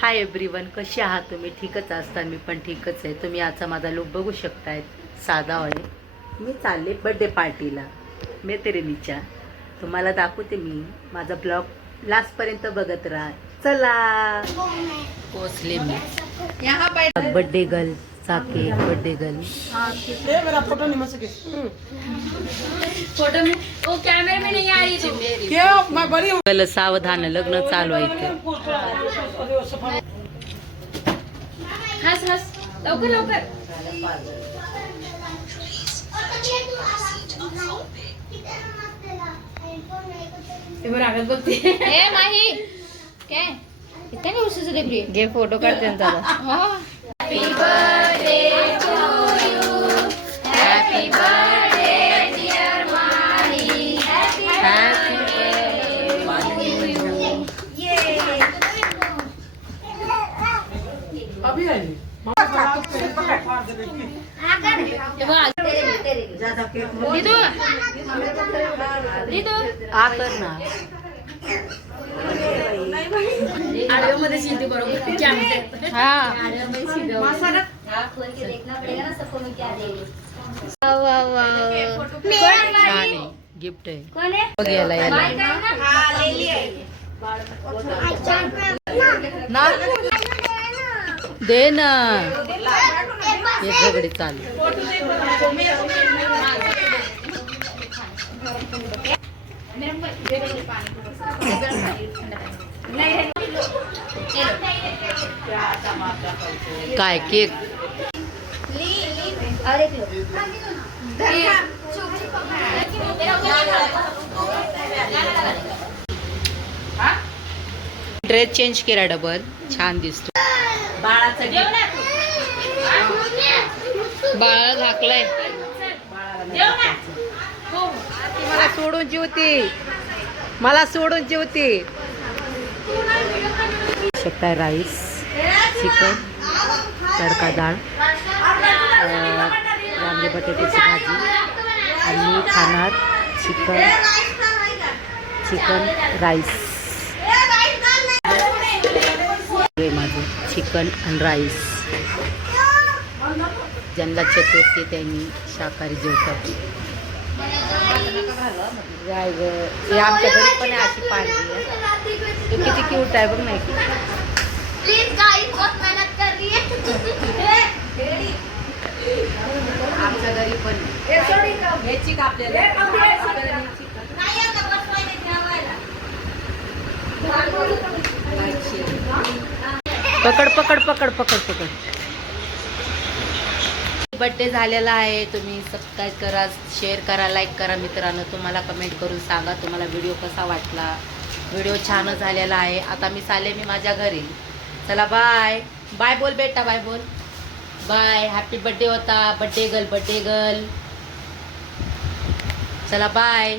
Hi everyone, कशी आहात तुम्ही? ठीकच असता, मी पण ठीकच आहे. तुम्ही आजचा माझा लुक बघू शकताय, साधा आहे. मी चालले बर्थडे पार्टीला मैत्रिणीच्या. तुम्हाला दाखवते मी. माझा ब्लॉग लास्टपर्यंत बघत राहा. चला, पोचले मी. बर्थडे गर्ल चा केक, बर्थडे गर्ल. फोटो नहीं मत सके फोटो में वो कैमरे में नहीं आ रही थी मेरी। क्या मैं बड़ी हूँ चल, सावधान, लग्न चालू आहे इथे. हस हस लवकर लवकर ते बरं आगत बघते. ए माही काय इतका नाही उशीर देख रही घे फोटो काढते दादा. Happy birthday to you happy birthday dear Mahi happy अभी आई आ कर ना. मध्ये शिंदे बरोबर हा, छान आहे, गिफ्ट आहे. बघायला याला ना, दे ना. हे झगडे चालू. काय केक? ड्रेस चेंज केला, डबल छान दिसतो. बाळा झाकलाय. मला सोडून जेवते, मला सोडून जेवते. शकताय राईस, चिकन, तडका डाळ, वांगे बटाट्याची भाजी, आणि मी खाणार चिकन राईस. माझं चिकन आणि राईस. ज्यांना चतुर्थी त्यांनी शाकाहारी जेवतात. हे आमच्या घरी पण आहे अशी पांढरी आहे. तो किती क्यूट आहे बघ नाही. आमच्या घरी पण ह्याची पकड पकड पकड पकड पकड. बर्थडे झालेला आहे. तुम्ही सबस्क्राईब करा, शेअर करा, लाईक करा मित्रांनो. तुम्हाला कमेंट करून सांगा तुम्हाला व्हिडिओ कसा वाटला. व्हिडिओ छान झालेला आहे. आता मी चालले मी माझ्या घरी. चला, बाय बाय बोल बेटा, बाय बोल, बाय. हॅपी बर्थडे होता, बर्थडे गर्ल, बर्थडे गर्ल. चला बाय.